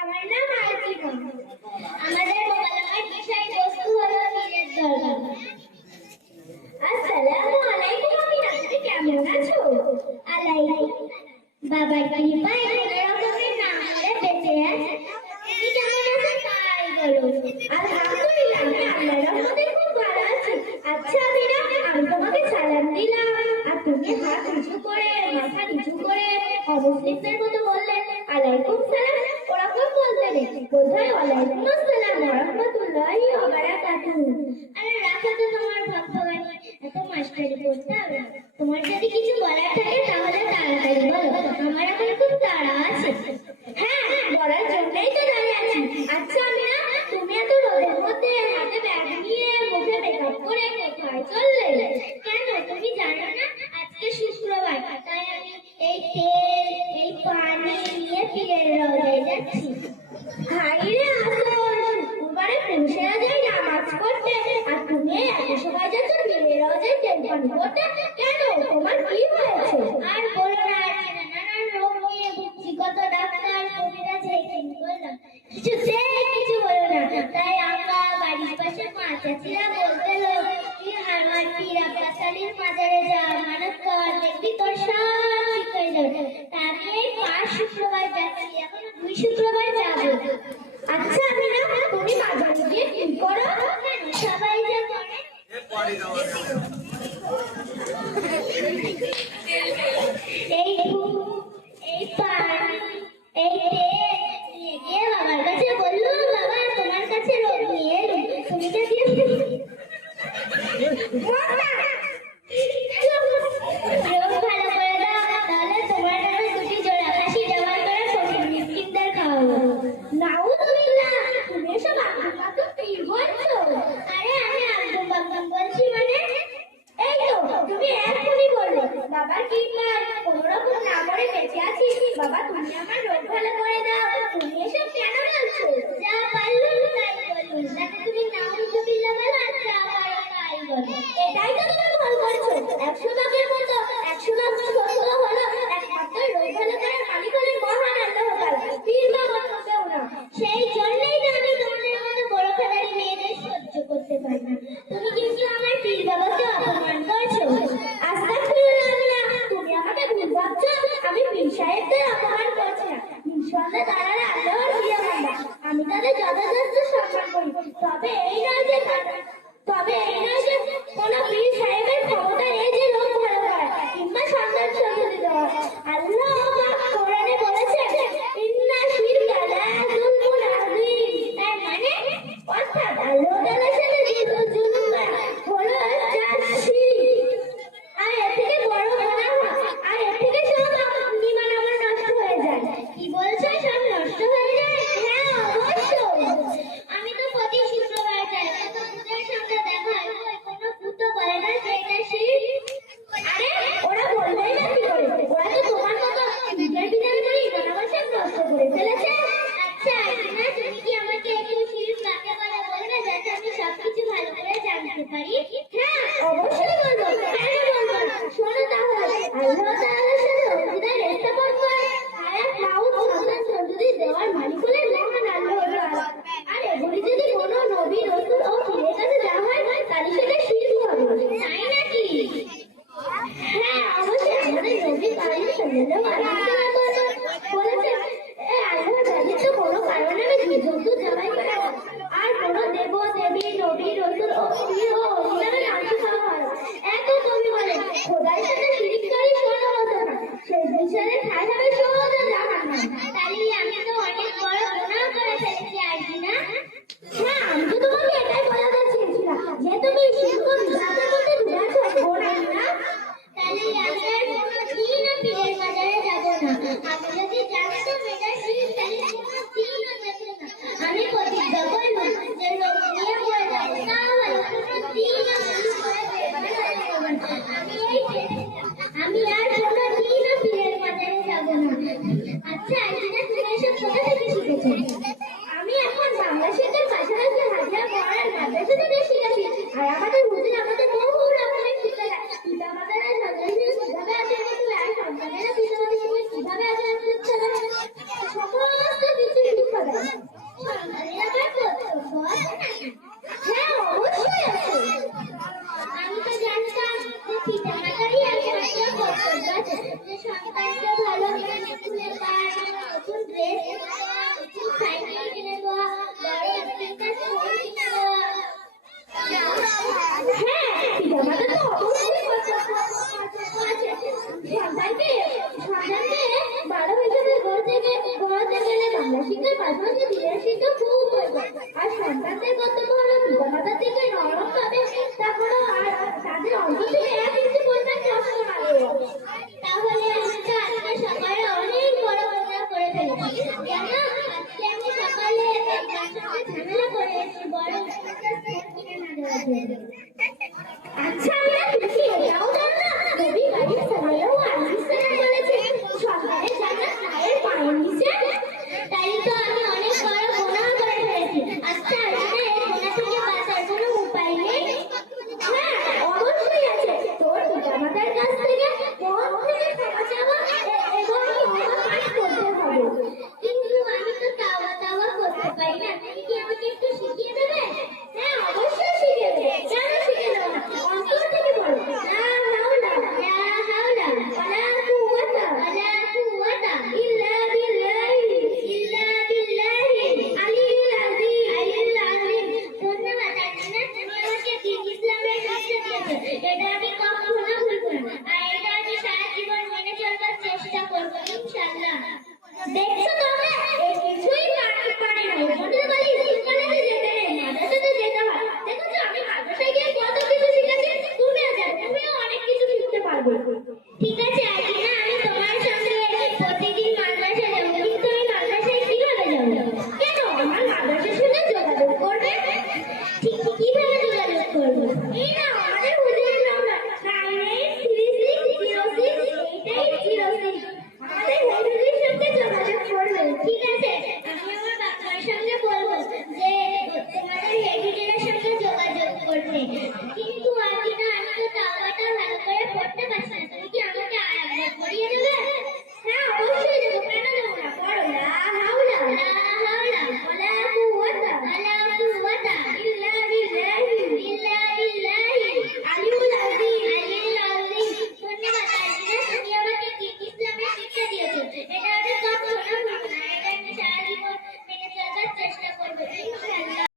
আমার নাম আলফিনা। আমাদের মোকাবেলার বিষয়বস্তু হলো পীরের দরবার। আসসালামু আলাইকুম আমিনা, তুমি কেমন আছো? আলাইকুম বাবার কৃপায় কোনো রকমের না মরে বেঁচে আছে। তুমি কেমন আছো তাই বলো। আলহামদুলিল্লাহ, আমি আল্লাহর রহমতে খুব ভালো আছি। আচ্ছা আমিনা, আমি তোমাকে সালাম দিলাম আর তুমি হাত নিচু করে মাথা নিচু করে অমুসলিমদের মতো বললে আলাইকুম সালাম। ওরকম বলতে নেই, বোঝায় ওয়ালাইকুম আসসালাম ওয়া রাহমাতুল্লাহি ওয়া বারাকাতুহু। আরে রাখো তো তোমার ভক্তবাণী, এত মাস্টারি করতে হবে না। তোমার যদি কিছু বলার থাকে তাহলে তাড়াতাড়ি বলো, আমার এখন খুব তাড়া আছে। হ্যাঁ, বলার জন্যই তো দাঁড়িয়ে আছি। আচ্ছা আমিনা, তুমি এত রোদের মধ্যে হাতে ব্যাগ নিয়ে মুখে মেকআপ করে কোথায় চললে? কেন তুমি জানো না আজকে শুক্রবার, তাই আমি এই তেল এই পানি নিয়ে পীরের রওজায় যাচ্ছি। হাইরে আসল শুক্রবারে পুরুষেরা যায় নামাজ পড়তে, আর তুমি এত সবাই যাচ্ছ পীরের রওজায় তেল পানি করতে? কেন, তোমার কি হয়েছে? আর বলো না, নানান রোগ নিয়ে ভুগছি, কত ডাক্তার কবিরা চেকিং করলাম, কিছুতেই কিছু হলো না। তাই আমরা বাড়ির পাশে মা চাচিরা বলতে লোক, তুই আমার পীর আব্বাস আলীর মাজারে যা, মানত কর, দেখবি তোর সব ঠিক হয়ে যাবে। তা আমি এই 5 শুক্রবার যাচ্ছি, এখন 2 শুক্রবার যাবো। আচ্ছা আমিনা, তুমি মাজারে গিয়ে কি করো? সবাই যা করে এই ফুল এই পানি এই তেল নিয়ে গিয়ে বাবার কাছে বললো, বাবা তোমার কাছে রোগ নিয়ে এলুম, তুমি তো দিয়ে রোগ ভালো করে দাও, তাহলে তোমার নামে 2টি জোড়া খাসি জমা করে ফকির মিসকিনদের খাওয়াবো। নাউজুবিল্লাহ, তুমি এসব আব্দুল বাতুল পীর বলছো? আরে আমি আব্দুল বাতুল বলছি মানে? এই তো তুমি এখনই বললে বাবার কৃপায় কোনো রকম না মরে বেঁচে আছি। বাবা তুমি আমার রোগ ভালো করে দাও, তুমি এসব কেন বলছো? যা পারলুম তাই বলুন, যাতে তুমি নাউজুবিল্লাহ বলো আর যা পারো তাই বলো। এটাই তো তুমি ভুল করছো। 100 ভাগের মতো 100 ভাগ সত্য হলো একমাত্র রোগ ভালো করার মালিক হলেন মহান আল্লাহ তাআলা, পীর বাবা কেউ না। সেই জন্যই তো আমি তোমাদের মতো বড় খেলারি মেয়েদের সহ্য করতে পারি না। তুমি কিন্তু আমার পীর বাবাকে অপমান করছো। আস্তাগফিরুল্লাহ আমিনা, তুমি আমাকে ভুল ভাবছো। আমি পীর সাহেবদের অপমান করছি না। নিঃসন্দেহে তারা আল্লাহর প্রিয় বান্দা, আমি তাদের যথাযথ সম্মান করি। তবে এই নয় যে কোনো পীর সাহেবের ক্ষমতা নেই যে লোক ভালো করা কিংবা সন্তান সন্ততি দেওয়া। আল্লাহ পাক কোরআনে বলেছেন, ইন্না শিরকা লা যুলমুন আযীম। তার মানে অর্থাৎ আল্লাহ তাআলার সাথে জুলুম করা হলো শিরক। আর এর থেকে বড় গুনাহ, আর এর থেকে সব ঈমান আমার নষ্ট হয়ে যায়। কি বলছো, সব নষ্ট হয়ে যায়? হ্যাঁ অবশ্যই। আমি তো প্রতি শুক্রবার যাই, কত ভূতের সঙ্গে দেখা হয়, কোনো ভূত বলে না যে এটা শিরক। আরে ওরা বলবেই না কি করে, ওরা তো তোমার মতো নিজের বিধান করে ঈমান আমার সব নষ্ট করে ফেলেছে। আচ্ছা আমিনা, তুমি কি আমাকে একটু শিরক কাকে বলে বলবে, যাতে আমি সবকিছু ভালো করে জানতে পারি? হ্যাঁ অবশ্যই বলবো, কেন বলবো না। শোনো তাহলে, আল্লাহ তাআলার সাথে অংশীদার স্থাপন করে হায়াত মাউত সন্তান সন্ততি দেওয়ার মালিক হলেন মহান আল্লাহ তাআলা। আর এগুলি যদি কোনো নবী রাসূল ও পীরের কাছে দেওয়া হয় তাহলে সেটা শিরক হবে, তাই নাকি? হ্যাঁ অবশ্যই। আমাদের নবী কারীম সাল্লাল্লাহু আলাইহি ওয়াসাল্লাম বলেছেন, আল্লাহ ব্যতীত কোনো কারণে আমি জীবজন্তু জবাই করি না, আর কোনো দেব দেবী নবী রাসূল ও পীর ও ওলিদের নাম খাওয়া হয়। এত কবি বলেন, খোদার সাথে শিরককারী কোনো হতো না, সেই বিচারে ঠাই হবে সোজা জাহান্নাম। তাহলে আমি তো অনেক বড় গুনাহ করে ফেলেছি আরজিনা। হ্যাঁ আমি তো তোমাকে এটাই বলাতে চেয়েছিলাম যে তুমি শিরক জাতের মধ্যে ঢুকেছো, গোনাহ না। তাহলে আমি আর কোনোদিনও পীরের মাজারে যাব না। আমি যদি জানতাম এটা শিরক, তাহলে কোনোদিনও যেতাম না। আমি প্রতিজ্ঞা করলাম যে রোগ নিয়ে মরে যাবো, তাও ভালো, কোনোদিন শিক্ষার পাশাপাশি দিনের শিক্ষা খুব প্রয়োজন। আর সন্তানদের কর্তব্য হলো পিতামাতার থেকে নরম ভাবে তারপরে আর তাদের অন্তর থেকে এক ইঞ্চি পরিমাণ কষ্ট না দেওয়া। তাহলে আমি তো আজকে সকালে অনেক বড় মজা করে ফেলেছি। জানো, আজকে আমি সকালে এক মাসের সাথে ঝামেলা করে এসেছি বড় একটা ফোন কিনে না দেওয়ার জন্য।